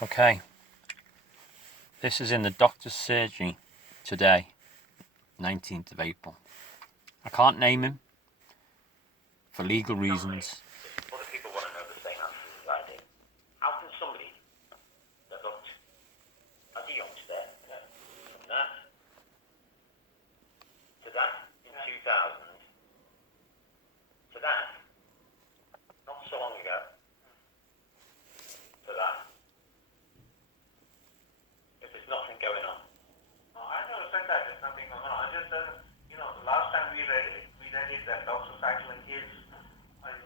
Okay, this is in the doctor's surgery today, 19th of April. I can't name him for legal reasons. Other people want to know the same answers as I do. How can somebody that looked as a youngster, from that to that in 2000 to that not so long ago to that, if there's nothing going on? I never said that there's nothing going on. I just said, the last time we read it that doxycycline is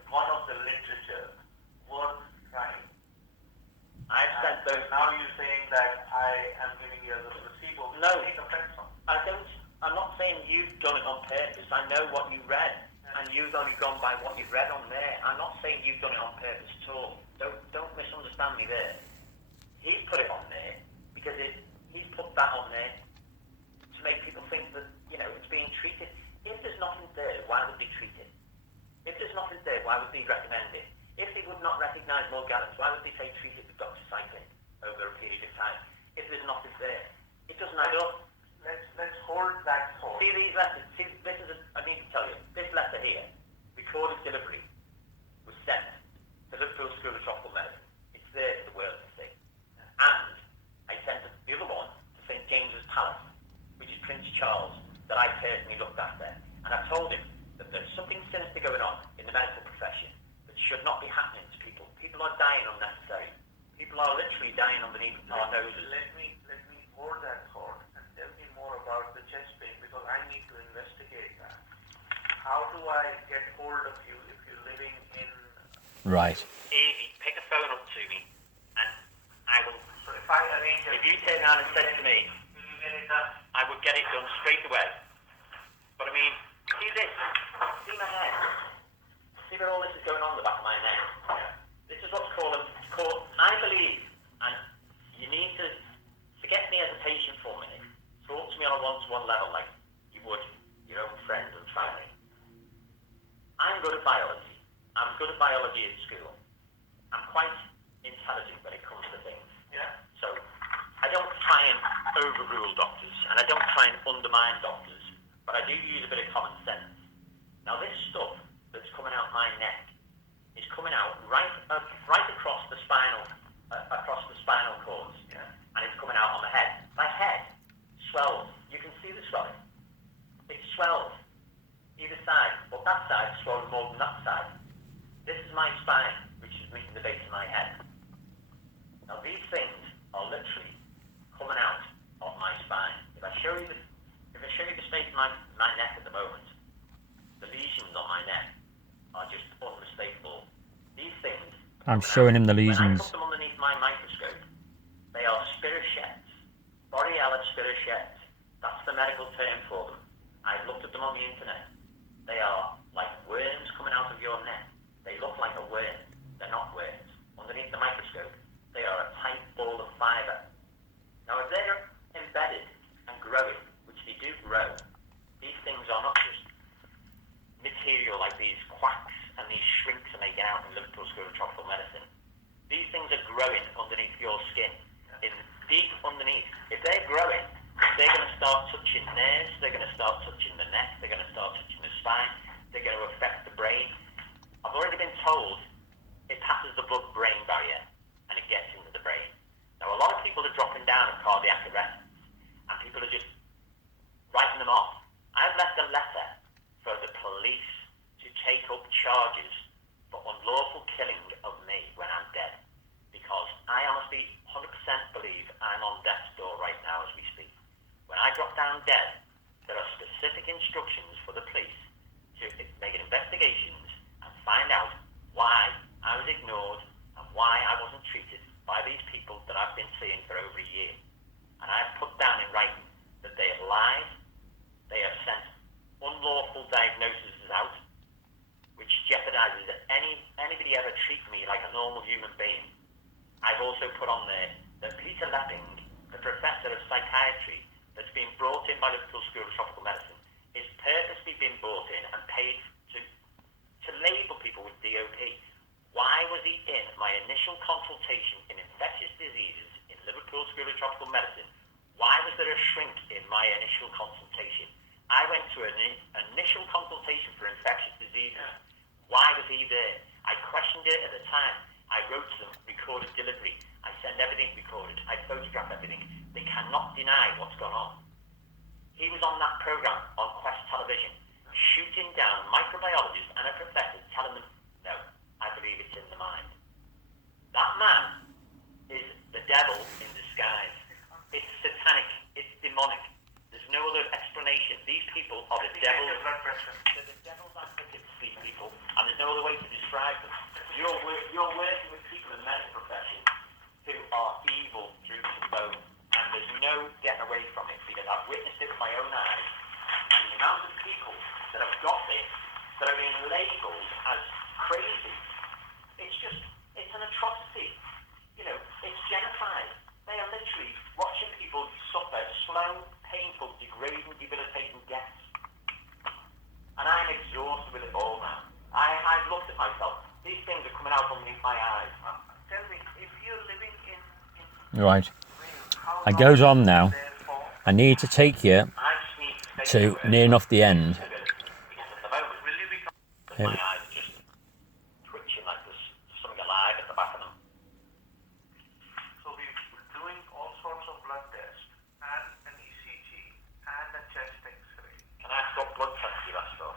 one of the literature worth trying. I've sent those. Now you're saying that I am giving you a placebo. No. Take offense on. I'm not saying you've done it on purpose. I know what you read, and you've only gone by what you've read on there. I'm not saying you've done it on purpose at all. Don't misunderstand me there. He's put it on there because he's put that on there to make people think that it's being treated. If there's nothing there, why would they treat it? If there's nothing there, why would they recommend it? If they would not recognise Morgellons, why would they say treat it with doxycycline over a period of time? If there's nothing there, it doesn't add up. Let's hold that thought. See these letters. See, I need to tell you. This letter here, recorded delivery, was sent to Liverpool School of Tropical Medicine. It's there for the world to see. And I sent the other one to St James's Palace, which is Prince Charles, that I personally looked after. And I told him that there's something sinister going on in the medical profession that should not be happening to people. People are dying unnecessary. People are literally dying underneath our noses. Let me hold that thought and tell me more about the chest pain, because I need to investigate that. How do I get hold of you if you're living in... Right. Easy. Pick a phone up to me and I will... So if I arrange... If you turn around and said to me, will you get it done? I would get it done straight away. But I mean, see this? See my head? See where all this is going on in the back of my neck? Yeah. This is what's called, I believe, and you need to forget me as a patient for a minute. Talk to me on a one-to-one level like you would your own friends and family. I'm good at biology. I'm good at biology at school. I'm quite intelligent when it comes to things. Yeah. So I don't try and overrule doctors, and I don't try and undermine doctors, but I do use a bit of common sense. Now this stuff that's coming out my neck is coming out right across the spinal cords, and it's coming out on the head. My head swells. You can see the swelling. It swells either side, but that side swells more than that side. This is my spine, which is meeting the base of my head. Now these things are literally coming out of my spine. If I show you the space of my neck at the moment, the lesions on my neck are just unmistakable. These things. I'm showing him the When I lesions. put them underneath my microscope, they are spirochetes. Morgellons spirochetes. That's the medical term for them. I've looked at them on the internet. They are like worms coming out of your neck. They look like a worm. They're not worms. Underneath the microscope, they are a tight ball of fibre. Now if they're embedded and growing, which they do grow, these things are not just material like these quacks and these shrinks are making out in Liverpool School of Tropical Medicine. These things are growing underneath your skin, deep underneath. If they're growing, they're going to start touching nerves, they're going to start touching the neck, they're going to start touching the spine, they're going to affect the brain. I've already been told it passes the blood-brain barrier and it gets into the brain. Now a lot of people are dropping down at cardiac arrest and people are just writing them off. I've left a letter for the police to take up charges for unlawful killing of me when I'm dead, because I honestly 100% believe I'm on death's door right now as we speak. When I drop down dead, there are specific instructions for the police to make investigations and find out why I was ignored and why I wasn't treated by these people that I've been seeing for over a year. And I've put down in writing that they have lied, they have sent unlawful diagnoses out, which jeopardizes anybody ever treat me like a normal human being. I've also put on there that Peter Lepping, the professor of psychiatry that's been brought in by Liverpool School of Tropical Medicine, is purposely been brought in and paid to label people with DOP. Why was he in my initial consultation in infectious diseases School of Tropical Medicine, why was there a shrink in my initial consultation? I went to an initial consultation for infectious diseases. Why was he there? I questioned it at the time. I wrote to them, recorded delivery. I send everything recorded. I photograph everything. They cannot deny what's gone on. He was on that program on Quest Television, shooting down microbiologists and a professor, telling them, no, I believe it's in the mind. That man is the devil in disguise. It's satanic. It's demonic. There's no other explanation. These people are the devil's they're the devil's advocates, these people, and there's no other way to describe them. You're working with people in the medical profession who are evil through to the bone, and there's no getting away from it because I've witnessed it with my own eyes, and the amount of people that have got this, that are being labelled as crazy, it's an atrocity. You know, it's genocide. They are literally watching people suffer slow, painful, degrading, debilitating deaths. And I'm exhausted with it all now. I've looked at myself. These things are coming out underneath my eyes. Tell me, if you're living in Right. Wales, how It long goes on are you now. there for? I need to take you I just need to stay to near enough the end. because at the moment, Will you be my eyes are just twitching like there's something alive at the back of them. So we're doing all sorts of blood tests and an ECG and a chest X-ray, Can I ask what blood test you asked for?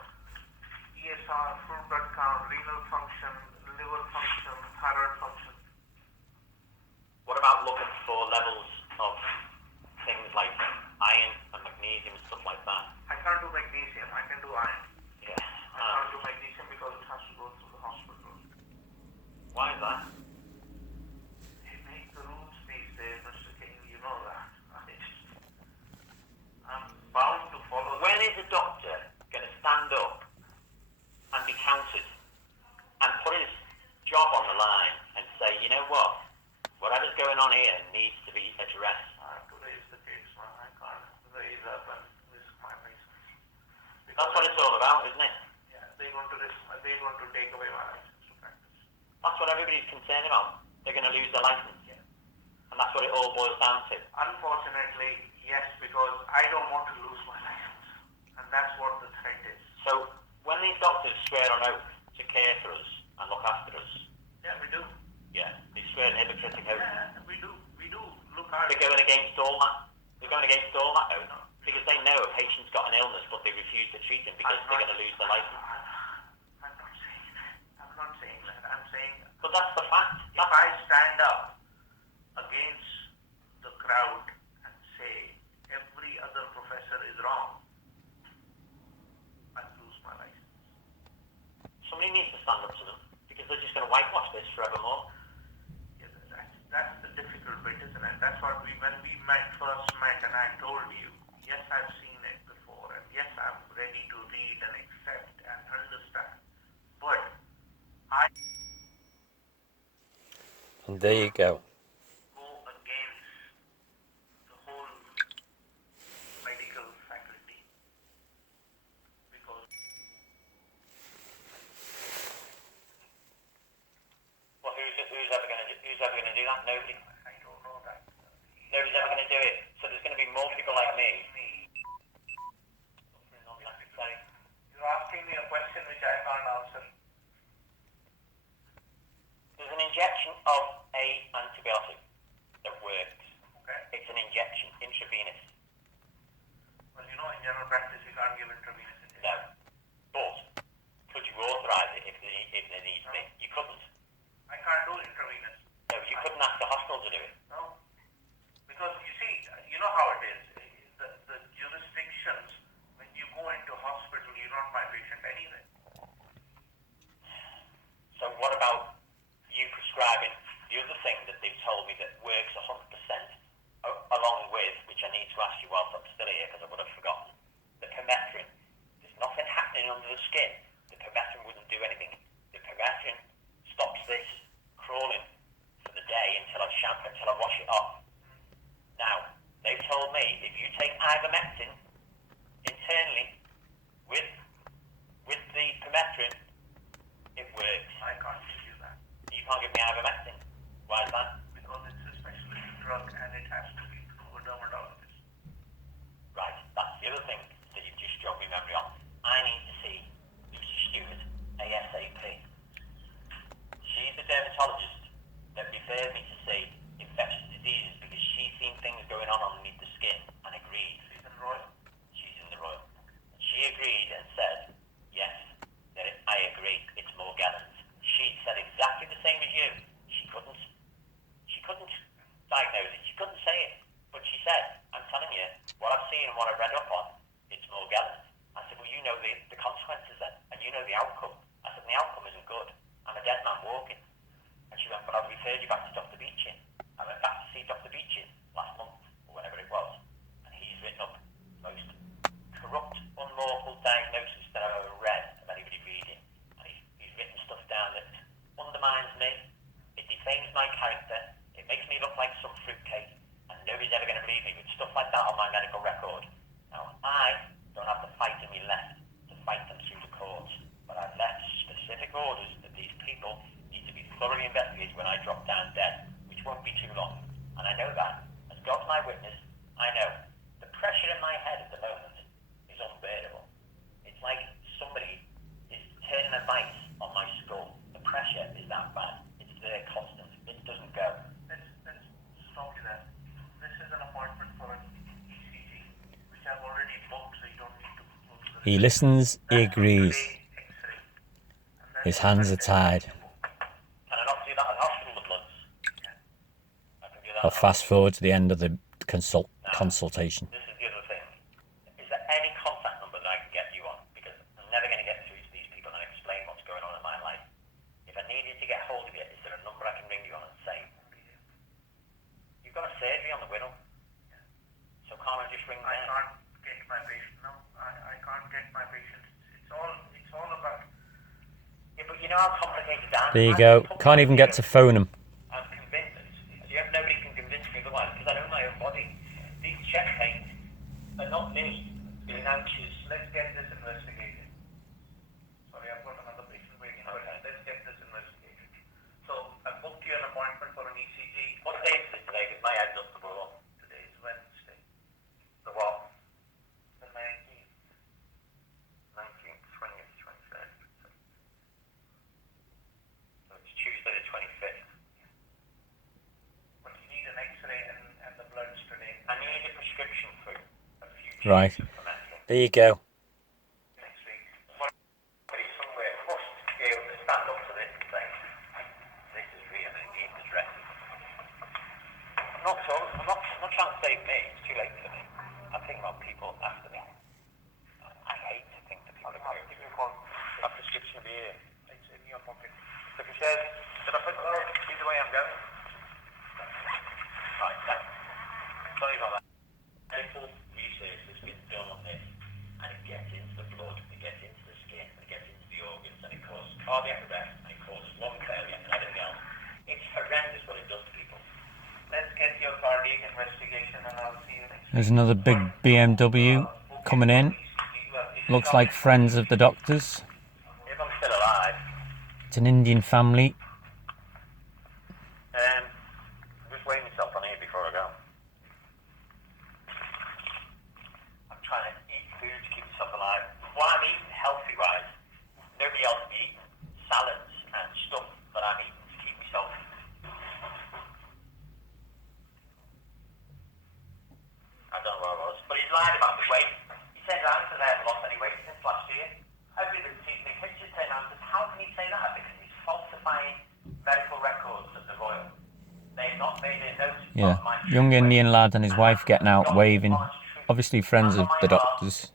ESR, full blood count, renal function, liver function, thyroid function. What about looking for levels of things like iron and magnesium and stuff like that? I can't do magnesium. I can do iron. Yeah. I can't do magnesium because it has to go through the hospital. Why is that? They make the rules these days, Mr. King. You know that. I'm bound to follow. When is a doctor going to stand up and be counted and put his job on the line and say, you know what, whatever's going on here needs to be addressed? I have to raise the case, man. I can't raise up and risk my license. That's what it's all about, isn't it? Yeah, they're going to take away my license to practice. That's what everybody's concerned about. They're going to lose their license. Yeah. And that's what it all boils down to. Unfortunately, yes, because I don't want to lose my license. And that's what the threat is. So when these doctors swear on oath to care for us and look after us, Yeah, we do. yeah, they swear an hypocritic oath. Yeah, we do. We do. Look hard. They're going against all that. They're going against all that oath because they know a patient's got an illness, but they refuse to treat him because they're going to lose their license. I'm not saying that. I'm not saying that. I'm saying But that's the fact. if I stand up against the crowd and say every other professor is wrong, I lose my license. Somebody needs to stand up to them because they're just going to whitewash this forevermore. Yeah, that's the difficult bit, isn't it? That's what when we first met, and I told you, yes, I've seen it before, and yes, I'm ready to read and accept and understand. But And there you go. go against the whole medical faculty because Well, who's ever going to do that? Nobody. I don't know that. Nobody's ever going to do it. So there's going to be more people like me. You're asking me a question which I can't answer. There's an injection of a antibiotic that works. Okay. It's an injection, intravenous. Well, you know, in general practice, you can't give intravenous injection. No. But could you authorise it if there needs be? You couldn't. I can't do intravenous. No, you couldn't ask the hospital to do it. No. Because you see, you know how it is. The jurisdictions, when you go into hospital, you're not my patient anyway. So what about you prescribing the other thing that they've told me that works 100% along with, which I need to ask you whilst I'm still here because I would have forgotten, the permethrin. There's nothing happening under the skin. The permethrin wouldn't do anything. The permethrin stops this crawling for the day until I shampoo, until I wash it off. Now, they've told me if you take ivermectin internally with the permethrin, it works. I can't give you that. You can't give me ivermectin. Why is that? Because it's a specialist drug and it has to be through a dermatologist. Right, that's the other thing that you've just jogged my memory on. I need to see Lucy Stewart ASAP. She's the dermatologist that referred me to see infectious diseases because she's seen things going on underneath the skin and agreed. She's in Royal. She's in the Royal. She agreed and said, yes, I agree, it's Morgellons. She said exactly the same as you. She couldn't diagnose it. She couldn't say it. But she said, I'm telling you, what I've seen and what I've read up on, it's Morgellons. I said, well, you know the consequences then, and you know the outcome. I said, the outcome isn't good. I'm a dead man walking. And she went, but I've referred you back to Dr. Beechin. I went back to see Dr. Beechin last month, or whenever it was, and he's written up the most corrupt, unlawful diagnosis that I've ever read of anybody reading. And he's written stuff down that undermines me, it defames my character, it makes me look like some fruitcake, and nobody's ever going to believe me with stuff like that on my medical record. Now, I don't have the fight in me left to fight them through the courts, but I've left specific orders that these people need to be thoroughly investigated when I drop down dead, which won't be too long. And I know that. As God's my witness, I know. The pressure in my head at the moment is unbearable. It's like somebody is turning a vice on my skull. The pressure is that bad. It's there constant. It doesn't go. Let's stop you there. This is an appointment for an ECG, which I've already booked, so you don't need to go to the... He listens, he That's agrees. today X-ray. And that's His hands are the tied. Can I not do that at hospital, the bloods? I can do that. I'll fast forward to the end of the consultation. This is the other thing. Is there any contact number that I can get you on? Because I'm never going to get through to these people and explain what's going on in my life. If I needed to get hold of you, is there a number I can ring you on and say, you've got a surgery on the Whittle, so can't I just ring I there? can't get my patient. No, I can't get my patients. It's all about... Yeah, but you know how complicated that is. There you go. Can't even get to phone him. I'm convinced. Nobody can convince me otherwise because I know my own body. These chest pains are not me being anxious. Let's get this investigated. Sorry, I've got another patient waiting, but Okay. let's get this investigated. So, I booked you an appointment for an ECG. What day is it today? Because my head's up to blow. Today is Wednesday, The what? the 19th. 19th, 20th, 21st. So it's Tuesday the 25th. But you need an X-ray and the bloods today. I need a prescription for a few Right. tubes of methyl. There you go. Next week. Somebody somewhere must be able to stand up to this and say, this is real and it needs addressing. I'm not trying to save me. It's too late for me. I'm thinking about people after me. I hate to think that people are going to give you a call. A prescription will be here. It's in your pocket. Secretary, did I put see the way I'm going? Right, thanks. Sorry about that. Medical research has been done on this, and it gets into the blood, it gets into the skin, it gets into the organs, and it causes cardiac arrest, and it causes lung failure, and everything else. It's horrendous what it does to people. Let's get your cardiac investigation and I'll see you next week. There's another big BMW coming in. Looks like friends of the doctors. If I'm still alive, It's an Indian family. I'm just weighing myself on here before I go. I'm trying to eat food to keep myself alive. What I'm eating healthy-wise, nobody else is eating salads and stuff that I'm eating to keep myself. I don't know where I was, but he's lied about my weight. He said I haven't lost any weight since last year. Everybody sees me pictures turn around and says, how can he say that? Because he's falsifying medical records at the Royal. They've not made a note Yeah, of my young weight. Indian lad and his wife getting out waving. Obviously friends of the doctors.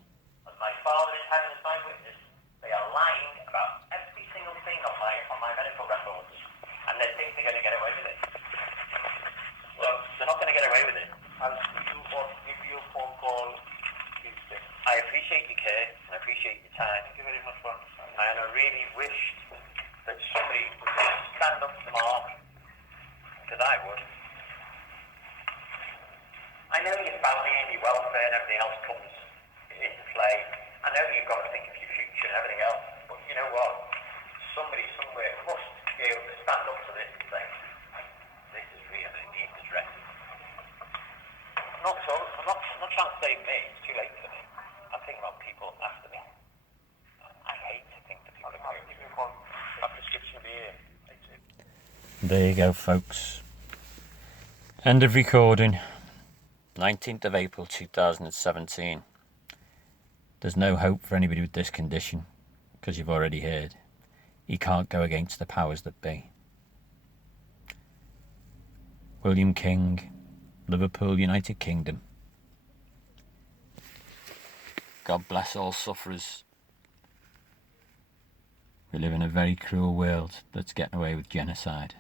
As my father in heaven is my witness, they are lying about every single thing on my medical records, and they think they're going to get away with it. Well, they're not going to get away with it. I'll see you or give you a phone call Tuesday. I appreciate your care, and I appreciate your time. Thank you very much for understanding. And I really wished that somebody would just stand up to the mark, because I would. I know your family and your welfare and everything else comes into play. I know you've got to think of your future and everything else, but you know what? Somebody somewhere must be able to stand up to this and say, this is real and it needs addressing. I'm not trying to save me. It's too late for me. I'm thinking about people after me. I hate to think that people are going through that prescription of beer. There you go, folks. End of recording. 19th of April 2017. There's no hope for anybody with this condition, because you've already heard. He can't go against the powers that be. William King, Liverpool, United Kingdom. God bless all sufferers. We live in a very cruel world that's getting away with genocide.